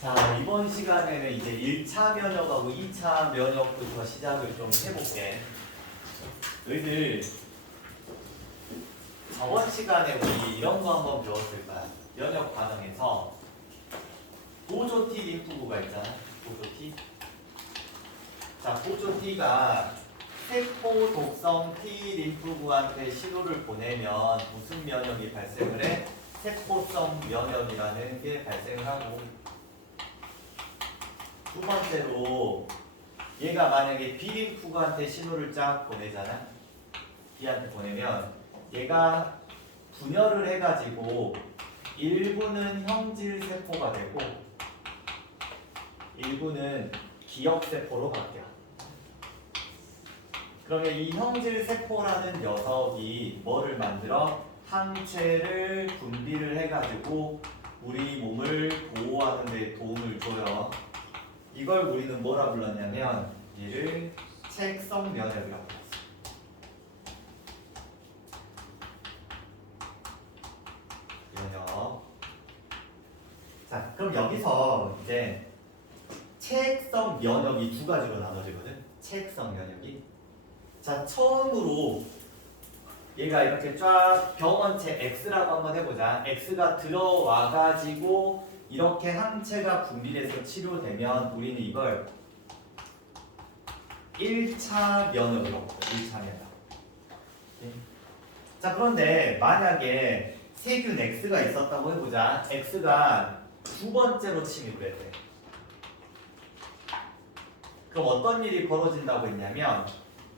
자, 이번 시간에는 이제 1차 면역하고 2차 면역부터 시작을 좀 해볼게. 너희들 저번 시간에 우리 이런 거 한번 배웠을 거야. 면역 반응에서 보조 T 림프구가 있잖아. 보조 T. 자, 보조 T가 세포 독성 T 림프구한테 신호를 보내면 무슨 면역이 발생을 해? 세포성 면역이라는 게 발생을 하고, 두 번째로 얘가 만약에 B 림프구한테 신호를 쫙 보내잖아. B한테 보내면 얘가 분열을 해가지고 일부는 형질 세포가 되고 일부는 기억 세포로 바뀌어. 그러면 이 형질 세포라는 녀석이 뭐를 만들어? 항체를 분비를 해가지고 우리 몸을 보호하는 데 도움을 줘요. 이걸 우리는 뭐라 불렀냐면 얘를 책성 면역이라고 불렀어. 면역. 자, 그럼 여기서 이제 책성 면역이 두 가지로 나눠지거든. 책성 면역이. 자, 처음으로 얘가 이렇게 쫙 병원체 X라고 한번 해보자. X가 들어와가지고 이렇게 항체가 분비돼서 치료되면 우리는 이걸 1차 면역이라고 해요. 1차 면역. 자, 그런데 만약에 세균 X가 있었다고 해보자. X가 두 번째로 침입을 했대. 그럼 어떤 일이 벌어진다고 했냐면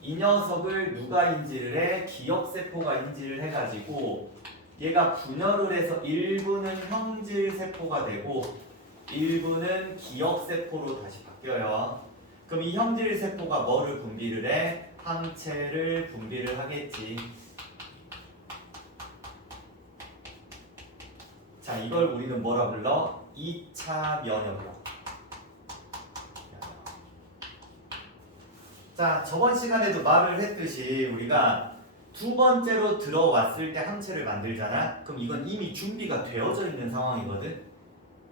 이 녀석을 누가 인지를 해? 기억세포가 인지를 해가지고 얘가 분열을 해서 일부는 형질세포가 되고 일부는 기억세포로 다시 바뀌어요. 그럼 이 형질세포가 뭐를 분비를 해? 항체를 분비를 하겠지. 자, 이걸 우리는 뭐라 불러? 2차 면역이라고. 자, 저번 시간에도 말을 했듯이 우리가 두 번째로 들어왔을 때 항체를 만들잖아. 그럼 이건 이미 준비가 되어져 있는 상황이거든.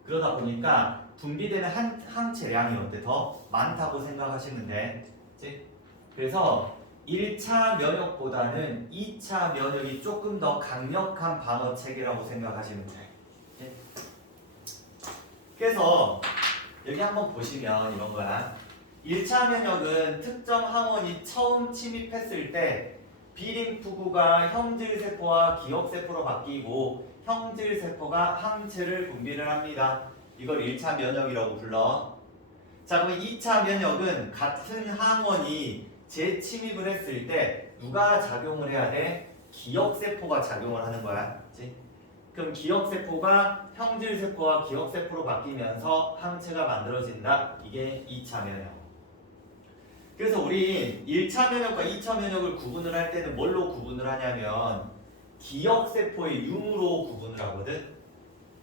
그러다 보니까 분비되는 항체량이 어때? 더 많다고 생각하시면 돼. 그치? 그래서 1차 면역보다는 2차 면역이 조금 더 강력한 방어 체계라고 생각하시면 돼. 그치? 그래서 여기 한번 보시면 이런 거야. 1차 면역은 특정 항원이 처음 침입했을 때 B림프구가 형질세포와 기억세포로 바뀌고 형질세포가 항체를 분비를 합니다. 이걸 1차 면역이라고 불러. 자, 그럼 2차 면역은 같은 항원이 재침입을 했을 때 누가 작용을 해야 돼? 기억세포가 작용을 하는 거야. 그치? 그럼 기억세포가 형질세포와 기억세포로 바뀌면서 항체가 만들어진다. 이게 2차 면역. 그래서 우리 1차 면역과 2차 면역을 구분을 할 때는 뭘로 구분을 하냐면 기억세포의 융으로 구분을 하거든.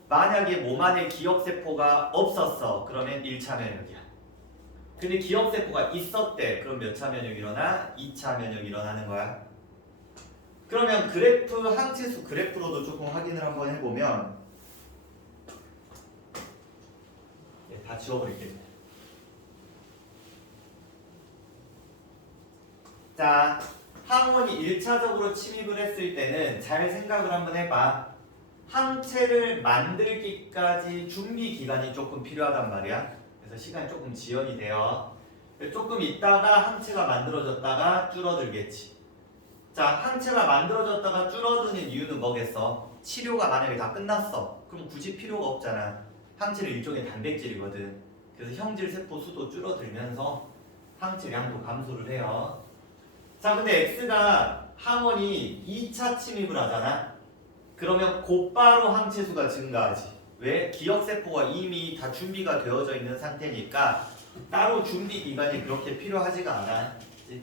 만약에 몸 안에 기억세포가 없었어. 그러면 1차 면역이야. 근데 기억세포가 있었대. 그럼 몇 차 면역이 일어나? 2차 면역이 일어나는 거야. 그러면 그래프, 항체수 그래프로도 조금 확인을 한번 해보면 다 지워버릴게요. 자, 항원이 1차적으로 침입을 했을 때는 잘 생각을 한번 해봐. 항체를 만들기까지 준비 기간이 조금 필요하단 말이야. 그래서 시간이 조금 지연이 돼요. 조금 있다가 항체가 만들어졌다가 줄어들겠지. 자, 항체가 만들어졌다가 줄어드는 이유는 뭐겠어? 치료가 만약에 다 끝났어. 그럼 굳이 필요가 없잖아. 항체는 일종의 단백질이거든. 그래서 형질 세포 수도 줄어들면서 항체량도 감소를 해요. 자, 근데 X가 항원이 2차 침입을 하잖아. 그러면 곧바로 항체수가 증가하지. 왜? 기억세포가 이미 다 준비가 되어져 있는 상태니까 따로 준비 기간이 그렇게 필요하지가 않아.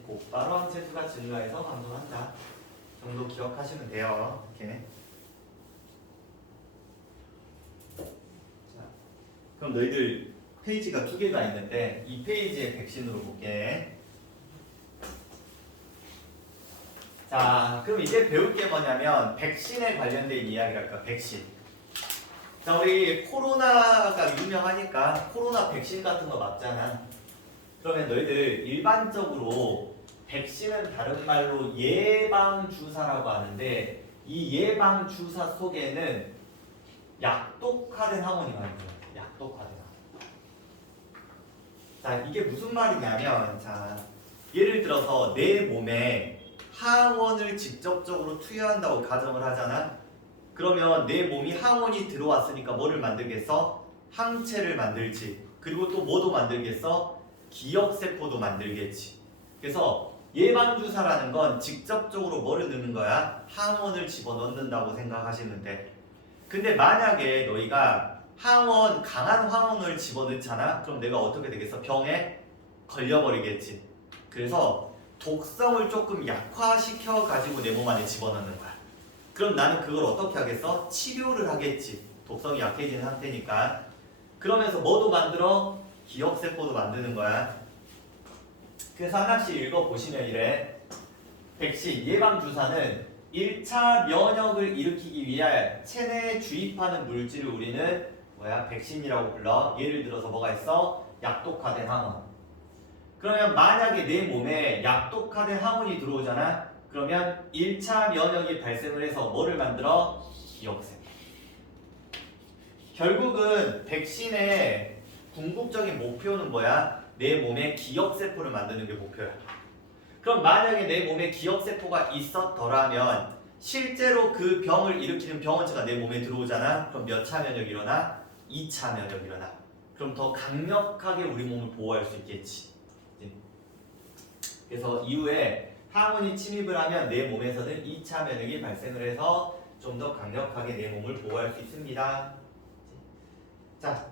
곧바로 항체수가 증가해서 감소한다. 정도 기억하시면 돼요. 이렇게. 자, 그럼 너희들 페이지가 두 개가 있는데 이 페이지의 백신으로 볼게. 자, 그럼 이제 배울 게 뭐냐면 백신에 관련된 이야기랄까. 백신. 자, 우리 코로나가 유명하니까 코로나 백신 같은 거 맞잖아. 그러면 너희들 일반적으로 백신은 다른 말로 예방주사라고 하는데 이 예방주사 속에는 약독화된 항원이 많이 들어요. 약독화된 항원. 자, 이게 무슨 말이냐면, 자, 예를 들어서 내 몸에 항원을 직접적으로 투여한다고 가정을 하잖아. 그러면 내 몸이 항원이 들어왔으니까 뭐를 만들겠어? 항체를 만들지. 그리고 또 뭐도 만들겠어? 기억세포도 만들겠지. 그래서 예방주사라는 건 직접적으로 뭐를 넣는 거야? 항원을 집어넣는다고 생각하시면 돼. 근데 만약에 너희가 강한 항원을 집어넣잖아? 그럼 내가 어떻게 되겠어? 병에 걸려버리겠지. 그래서 독성을 조금 약화시켜 가지고 내 몸 안에 집어넣는 거야. 그럼 나는 그걸 어떻게 하겠어? 치료를 하겠지. 독성이 약해진 상태니까. 그러면서 뭐도 만들어? 기억세포도 만드는 거야. 그래서 하나씩 읽어보시면 이래. 백신, 예방주사는 1차 면역을 일으키기 위해 체내에 주입하는 물질을 우리는 백신이라고 불러. 예를 들어서 뭐가 있어? 약독화된 항원. 그러면 만약에 내 몸에 약독화된 항원이 들어오잖아. 그러면 1차 면역이 발생을 해서 뭐를 만들어? 기억세포. 결국은 백신의 궁극적인 목표는 뭐야? 내 몸에 기억세포를 만드는 게 목표야. 그럼 만약에 내 몸에 기억세포가 있었더라면 실제로 그 병을 일으키는 병원체가 내 몸에 들어오잖아. 그럼 몇 차 면역이 일어나? 2차 면역이 일어나. 그럼 더 강력하게 우리 몸을 보호할 수 있겠지. 그래서 이후에 항원이 침입을 하면 내 몸에서는 2차 면역이 발생을 해서 좀 더 강력하게 내 몸을 보호할 수 있습니다. 자,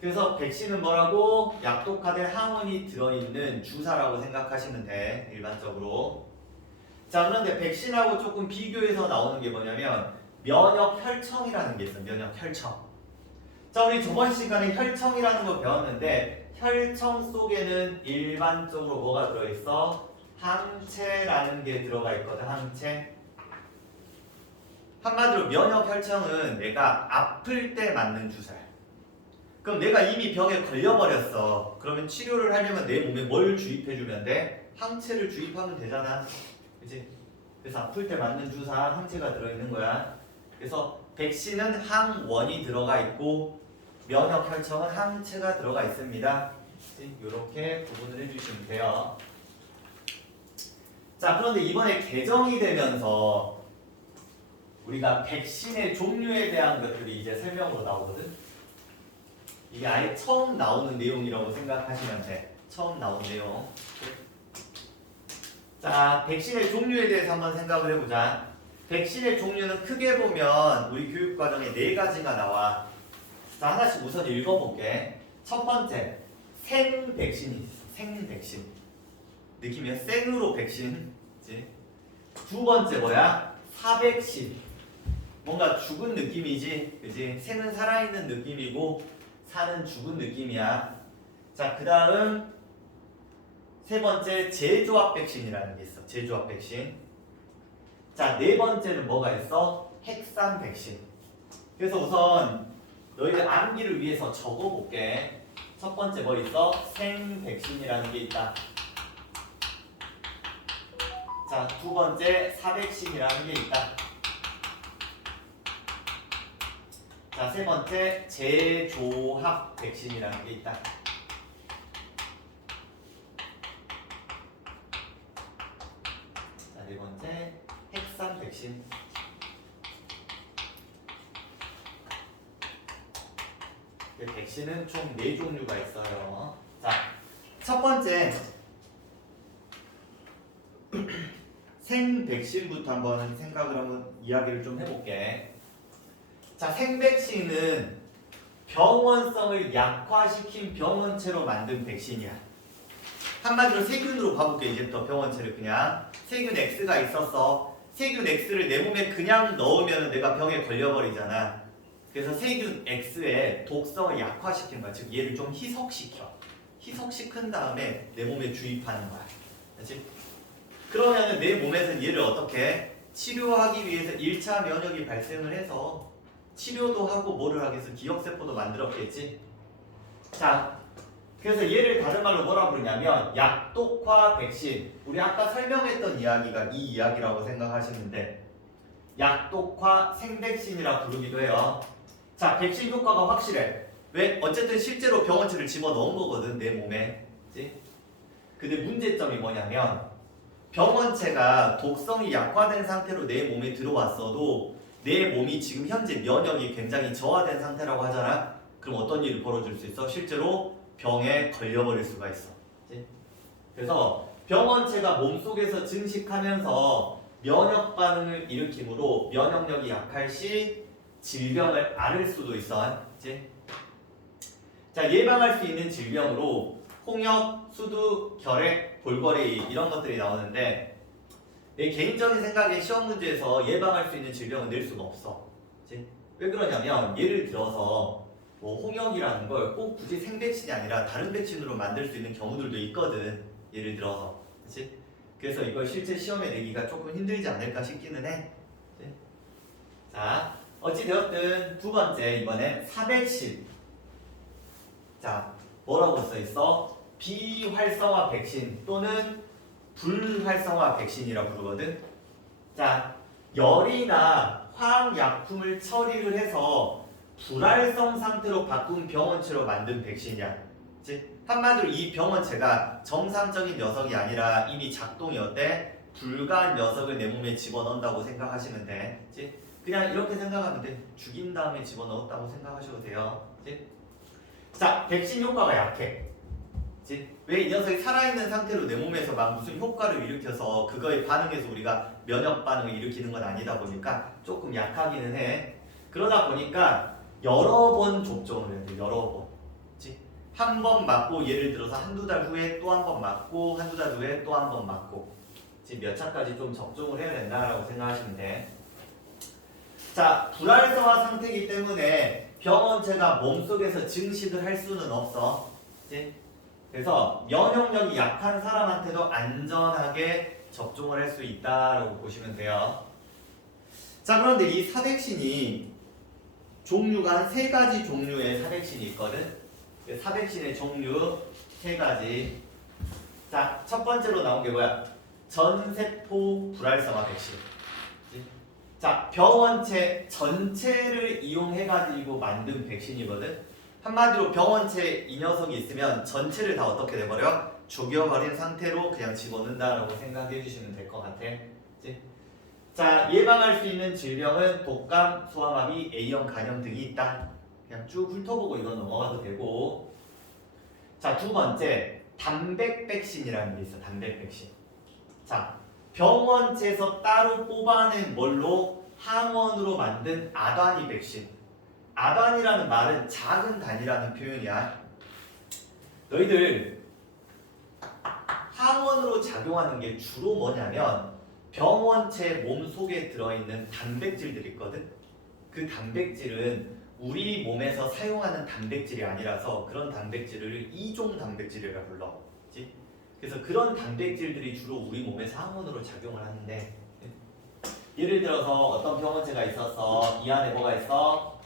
그래서 백신은 뭐라고? 약독화된 항원이 들어있는 주사라고 생각하시면 돼. 일반적으로. 자, 그런데 백신하고 조금 비교해서 나오는 게 뭐냐면 면역혈청이라는 게 있어요. 면역혈청. 자, 우리 저번 시간에 혈청이라는 거 배웠는데 혈청 속에는 일반적으로 뭐가 들어있어? 항체라는 게 들어가 있거든. 항체. 한마디로 면역혈청은 내가 아플 때 맞는 주사야. 그럼 내가 이미 병에 걸려버렸어. 그러면 치료를 하려면 내 몸에 뭘 주입해주면 돼? 항체를 주입하면 되잖아. 그치? 그래서 아플 때 맞는 주사 항체가 들어있는 거야. 그래서 백신은 항원이 들어가 있고 면역혈청은 항체가 들어가 있습니다. 이렇게 구분을 해주시면 돼요. 자, 그런데 이번에 개정이 되면서 우리가 백신의 종류에 대한 것들이 이제 설명으로 나오거든. 이게 아예 처음 나오는 내용이라고 생각하시면 돼. 처음 나온 내용. 자, 백신의 종류에 대해서 한번 생각을 해보자. 백신의 종류는 크게 보면 우리 교육과정에 4가지가 나와. 자, 하나씩 우선 읽어볼게. 첫 번째, 생백신이 있어. 생백신. 느낌이야? 생으로 백신. 그치? 두 번째 뭐야? 사백신. 뭔가 죽은 느낌이지. 그치? 생은 살아있는 느낌이고 사는 죽은 느낌이야. 자, 그 다음 세 번째 제조합 백신이라는 게 있어. 제조합 백신. 자, 네 번째는 뭐가 있어? 핵산 백신. 그래서 우선 너희들 암기를 위해서 적어볼게. 첫 번째 뭐 있어? 생 백신이라는 게 있다. 자, 두 번째 사백신이라는 게 있다. 자, 세 번째 제조합 백신이라는 게 있다. 자, 네 번째 핵산 백신. 백신은 총 4종류가 있어요. 자, 첫 번째 생백신부터 한번 이야기를 좀 해볼게. 자, 생백신은 병원성을 약화시킨 병원체로 만든 백신이야. 한마디로 세균으로 봐볼게. 이제부터 병원체를 그냥 세균 X가 있었어. 세균 X를 내 몸에 그냥 넣으면 내가 병에 걸려버리잖아. 그래서 세균 X의 독성을 약화시킨 거야. 즉 얘를 좀 희석시켜. 희석시킨 다음에 내 몸에 주입하는 거야. 그렇지? 그러면은 내 몸에서 얘를 어떻게 치료하기 위해서 1차 면역이 발생을 해서 치료도 하고 뭐를 하겠어? 기억세포도 만들었겠지. 자, 그래서 얘를 다른 말로 뭐라 부르냐면 약독화 백신. 우리 아까 설명했던 이야기가 이 이야기라고 생각하시면 돼. 약독화 생백신이라 부르기도 해요. 자, 백신 효과가 확실해. 왜? 어쨌든 실제로 병원체를 집어넣은 거거든, 내 몸에. 그치? 근데 문제점이 뭐냐면 병원체가 독성이 약화된 상태로 내 몸에 들어왔어도 내 몸이 지금 현재 면역이 굉장히 저하된 상태라고 하잖아. 그럼 어떤 일이 벌어질 수 있어? 실제로 병에 걸려버릴 수가 있어. 그치? 그래서 병원체가 몸속에서 증식하면서 면역 반응을 일으키므로 면역력이 약할 시 질병을 앓을 수도 있어. 그치? 자, 예방할 수 있는 질병으로 홍역, 수두, 결핵, 볼거리 이런 것들이 나오는데 내 개인적인 생각에 시험 문제에서 예방할 수 있는 질병은 낼 수가 없어. 그치? 왜 그러냐면 예를 들어서 뭐 홍역이라는 걸 꼭 굳이 생백신이 아니라 다른 백신으로 만들 수 있는 경우들도 있거든. 예를 들어서. 그치? 그래서 이걸 실제 시험에 내기가 조금 힘들지 않을까 싶기는 해. 그치? 자, 어찌되었든 두 번째 이번엔 사백신. 자, 뭐라고 써있어? 비활성화 백신 또는 불활성화 백신이라고 부르거든. 자, 열이나 화학약품을 처리를 해서 불활성 상태로 바꾼 병원체로 만든 백신이야. 그치? 한마디로 이 병원체가 정상적인 녀석이 아니라 이미 작동이 어때? 불가한 녀석을 내 몸에 집어넣는다고 생각하시면 돼. 그치? 그냥 이렇게 생각하면 돼. 죽인 다음에 집어넣었다고 생각하셔도 돼요. 그치? 자, 백신 효과가 약해. 왜 이 녀석이 살아있는 상태로 내 몸에서 막 무슨 효과를 일으켜서 그거에 반응해서 우리가 면역 반응을 일으키는 건 아니다 보니까 조금 약하기는 해. 그러다 보니까 여러 번 접종을 해야 돼. 여러 번. 한 번 맞고 예를 들어서 한두 달 후에 또 한 번 맞고 한두 달 후에 또 한 번 맞고 몇 차까지 좀 접종을 해야 된다라고 생각하시면 돼. 자, 불활성화 상태이기 때문에 병원체가 몸속에서 증식을 할 수는 없어. 그치? 그래서 면역력이 약한 사람한테도 안전하게 접종을 할 수 있다라고 보시면 돼요. 자, 그런데 이 사백신이 종류가 한 3가지 종류의 사백신이 있거든. 사백신의 종류 3가지. 자, 첫 번째로 나온 게 뭐야? 전세포 불활성화 백신. 자, 병원체 전체를 이용해가지고 만든 백신이거든. 한마디로 병원체 이 녀석이 있으면 전체를 다 어떻게 돼버려? 죽여버린 상태로 그냥 집어넣는다라고 생각해 주시면 될 것 같아. 그치? 자, 예방할 수 있는 질병은 독감, 소아마비, A형 간염 등이 있다. 그냥 쭉 훑어보고 이건 넘어가도 되고. 자, 두 번째 단백 백신이라는 게 있어. 단백 백신. 자, 병원체에서 따로 뽑아낸 뭘로 항원으로 만든 아단이 백신. 아단이라는 말은 작은 단이라는 표현이야. 너희들 항원으로 작용하는 게 주로 뭐냐면 병원체 몸 속에 들어있는 단백질들이 있거든. 그 단백질은 우리 몸에서 사용하는 단백질이 아니라서 그런 단백질을 이종 단백질이라고 불러. 그치? 그래서 그런 단백질들이 주로 우리 몸에서 항원으로 작용을 하는데 예를 들어서 어떤 병원체가 있어서 이 안에 뭐가 있어?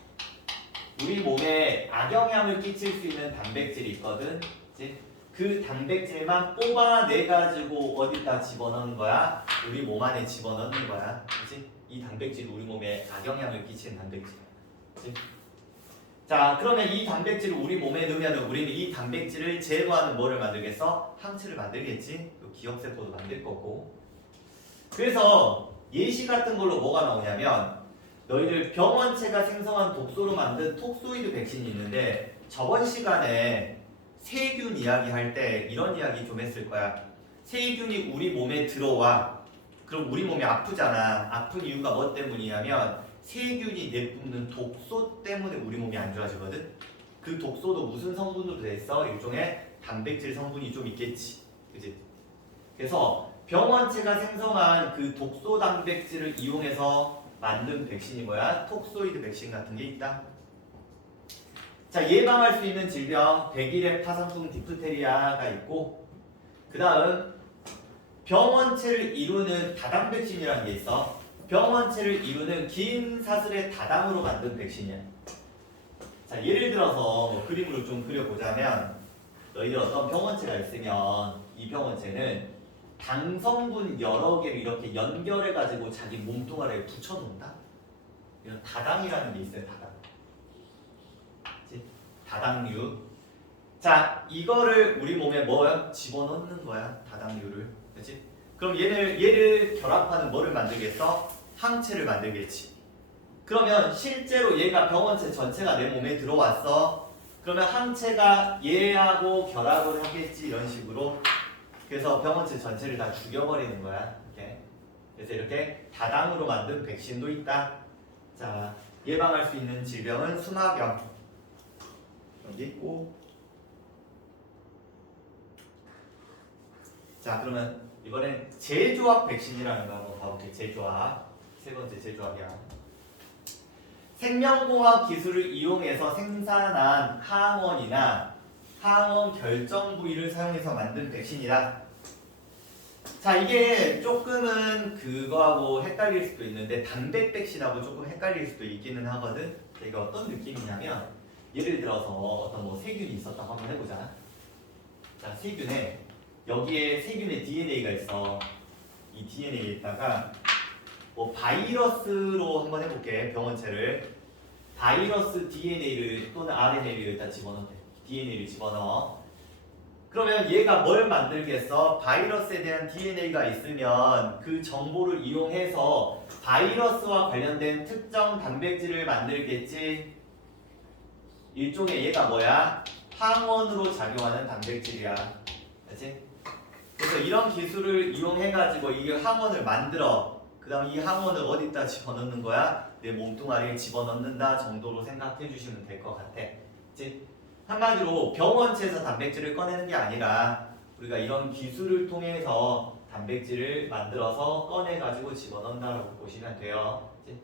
우리 몸에 악영향을 끼칠 수 있는 단백질이 있거든. 그치? 그 단백질만 뽑아내가지고 어디다 집어넣는 거야? 우리 몸 안에 집어넣는 거야. 그치? 이 단백질이 우리 몸에 악영향을 끼치는 단백질이야. 그치? 자, 그러면 이 단백질을 우리 몸에 넣으면 우리는 이 단백질을 제거하는 뭐를 만들겠어? 항체를 만들겠지? 기억세포도 만들 거고. 그래서 예시 같은 걸로 뭐가 나오냐면 너희들 병원체가 생성한 독소로 만든 톡소이드 백신이 있는데 저번 시간에 세균 이야기 할 때 이런 이야기 좀 했을 거야. 세균이 우리 몸에 들어와. 그럼 우리 몸이 아프잖아. 아픈 이유가 뭐 때문이냐면 세균이 내뿜는 독소 때문에 우리 몸이 안 좋아지거든. 그 독소도 무슨 성분으로 돼 있어? 일종의 단백질 성분이 좀 있겠지. 그치? 그래서 병원체가 생성한 그 독소 단백질을 이용해서 만든 백신이 뭐야? 톡소이드 백신 같은 게 있다. 자, 예방할 수 있는 질병 백일의 파상풍 디프테리아가 있고 그 다음 병원체를 이루는 다단 백신이라는 게 있어. 병원체를 이루는 긴 사슬의 다당으로 만든 백신이야. 자, 예를 들어서 뭐 그림으로 좀 그려보자면 너희들 어떤 병원체가 있으면 이 병원체는 당성분 여러 개를 이렇게 연결해가지고 자기 몸뚱아리에 붙여놓는다. 이런 다당이라는 게 있어요. 다당. 그치? 다당류. 자, 이거를 우리 몸에 뭐야? 집어넣는 거야. 다당류를. 그렇지? 그럼 얘를 결합하는 뭐를 만들겠어? 항체를 만들겠지. 그러면 실제로 얘가 병원체 전체가 내 몸에 들어왔어. 그러면 항체가 얘하고 결합을 하겠지. 이런 식으로. 그래서 병원체 전체를 다 죽여버리는 거야. 이렇게. 그래서 이렇게 다당으로 만든 백신도 있다. 자, 예방할 수 있는 질병은 수막염. 여기 있고. 자, 그러면 이번엔 제조합 백신이라는 거 한번 봐볼게요. 제조합. 세 번째 제조합이야. 생명공학 기술을 이용해서 생산한 항원이나 항원 결정 부위를 사용해서 만든 백신이다. 자, 이게 조금은 그거하고 헷갈릴 수도 있는데 단백 백신하고 조금 헷갈릴 수도 있기는 하거든. 이게 어떤 느낌이냐면 예를 들어서 어떤 뭐 세균이 있었다고 한번 해보자. 자, 세균에 여기에 세균의 DNA가 있어. 이 DNA에다가 뭐 바이러스로 한번 해볼게. 병원체를 바이러스 DNA를 또는 RNA를 일단 집어넣어. DNA를 집어넣어. 그러면 얘가 뭘 만들겠어? 바이러스에 대한 DNA가 있으면 그 정보를 이용해서 바이러스와 관련된 특정 단백질을 만들겠지. 일종의 얘가 뭐야? 항원으로 작용하는 단백질이야. 그렇지? 그래서 이런 기술을 이용해가지고 이 항원을 만들어. 그 다음 이 항원을 어디다 집어넣는 거야? 내 몸뚱아리에 집어넣는다 정도로 생각해 주시면 될 것 같아. 그치? 한마디로 병원체에서 단백질을 꺼내는 게 아니라 우리가 이런 기술을 통해서 단백질을 만들어서 꺼내가지고 집어넣는다라고 보시면 돼요. 그치?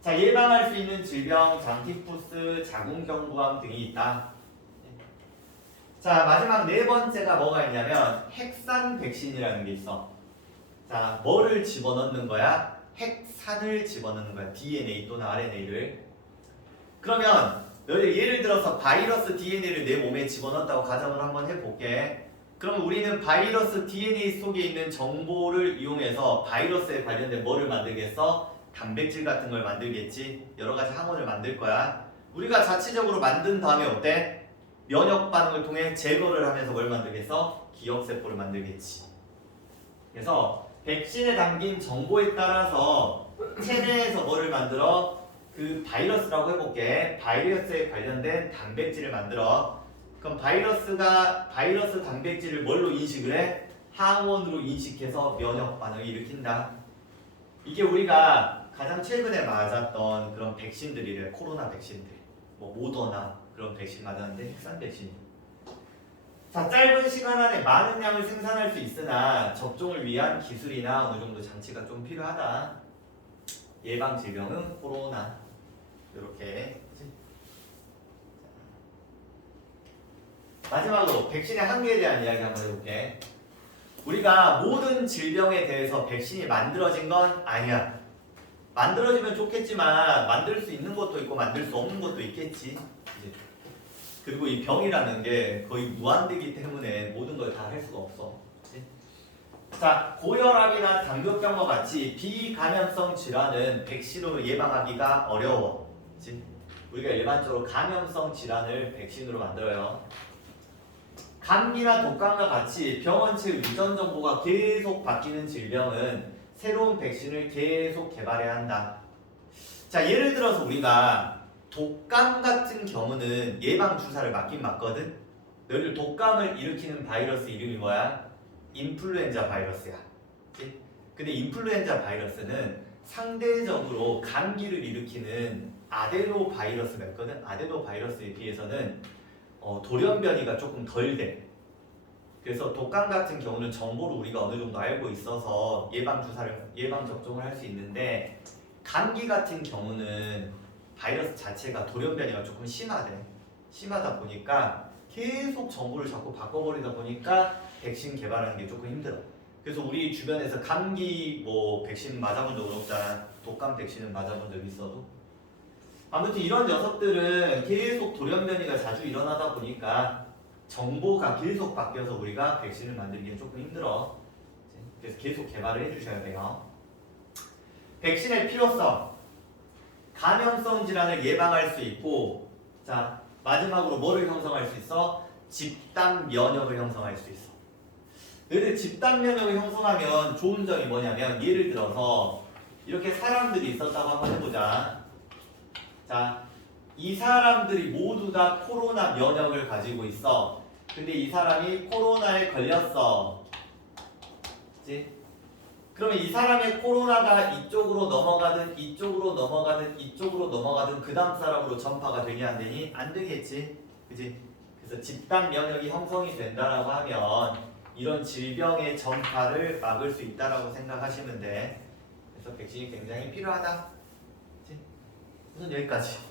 자, 예방할 수 있는 질병, 장티푸스, 자궁경부암 등이 있다. 자, 마지막 네 번째가 뭐가 있냐면 핵산 백신이라는 게 있어. 자, 뭐를 집어넣는 거야? 핵산을 집어넣는 거야. DNA 또는 RNA를. 그러면 예를 들어서 바이러스 DNA를 내 몸에 집어넣었다고 가정을 한번 해볼게. 그럼 우리는 바이러스 DNA 속에 있는 정보를 이용해서 바이러스에 관련된 뭐를 만들겠어? 단백질 같은 걸 만들겠지. 여러 가지 항원을 만들 거야. 우리가 자체적으로 만든 다음에 어때? 면역 반응을 통해 제거를 하면서 뭘 만들겠어? 기억세포를 만들겠지. 그래서 백신에 담긴 정보에 따라서 체내에서 뭐를 만들어? 그 바이러스라고 해볼게. 바이러스에 관련된 단백질을 만들어. 그럼 바이러스 단백질을 뭘로 인식을 해? 항원으로 인식해서 면역 반응을 일으킨다. 이게 우리가 가장 최근에 맞았던 그런 백신들이래. 코로나 백신들. 뭐 모더나 그런 백신 맞았는데 핵산 백신. 자, 짧은 시간 안에 많은 양을 생산할 수 있으나 접종을 위한 기술이나 어느 정도 장치가 좀 필요하다. 예방 질병은 코로나. 이렇게. 마지막으로 백신의 한계에 대한 이야기 한번 해볼게. 우리가 모든 질병에 대해서 백신이 만들어진 건 아니야. 만들어지면 좋겠지만 만들 수 있는 것도 있고 만들 수 없는 것도 있겠지. 그리고 이 병이라는 게 거의 무한대기 때문에 모든 걸 다 할 수가 없어. 자, 고혈압이나 당뇨병과 같이 비감염성 질환은 백신으로 예방하기가 어려워. 그치? 우리가 일반적으로 감염성 질환을 백신으로 만들어요. 감기나 독감과 같이 병원체 유전 정보가 계속 바뀌는 질병은 새로운 백신을 계속 개발해야 한다. 자, 예를 들어서 우리가 독감 같은 경우는 예방 주사를 맞긴 맞거든. 너희들 독감을 일으키는 바이러스 이름이 뭐야? 인플루엔자 바이러스야. 그치? 근데 인플루엔자 바이러스는 상대적으로 감기를 일으키는 아데노 바이러스가 있거든. 아데노 바이러스에 비해서는 돌연변이가 조금 덜 돼. 그래서 독감 같은 경우는 정보를 우리가 어느 정도 알고 있어서 예방 접종을 할 수 있는데, 감기 같은 경우는 바이러스 자체가 돌연변이가 조금 심하대. 심하다 보니까 계속 정보를 자꾸 바꿔버리다 보니까 백신 개발하는 게 조금 힘들어. 그래서 우리 주변에서 감기 뭐 백신 맞아본 적은 없잖아. 독감 백신은 맞아본 적 있어도. 아무튼 이런 녀석들은 계속 돌연변이가 자주 일어나다 보니까 정보가 계속 바뀌어서 우리가 백신을 만들기엔 조금 힘들어. 그래서 계속 개발을 해주셔야 돼요. 백신의 필요성. 감염성 질환을 예방할 수 있고, 자 마지막으로 뭐를 형성할 수 있어? 집단 면역을 형성할 수 있어. 근데 집단 면역을 형성하면 좋은 점이 뭐냐면, 예를 들어서 이렇게 사람들이 있었다고 한번 해보자. 자, 이 사람들이 모두 다 코로나 면역을 가지고 있어. 근데 이 사람이 코로나에 걸렸어. 그치? 그러면 이 사람의 코로나가 이쪽으로 넘어가든 이쪽으로 넘어가든 이쪽으로 넘어가든 그 다음 사람으로 전파가 되니 안 되니? 안 되겠지. 그치? 그래서 집단 면역이 형성이 된다라고 하면 이런 질병의 전파를 막을 수 있다라고 생각하시면 돼. 그래서 백신이 굉장히 필요하다. 그치? 우선 여기까지.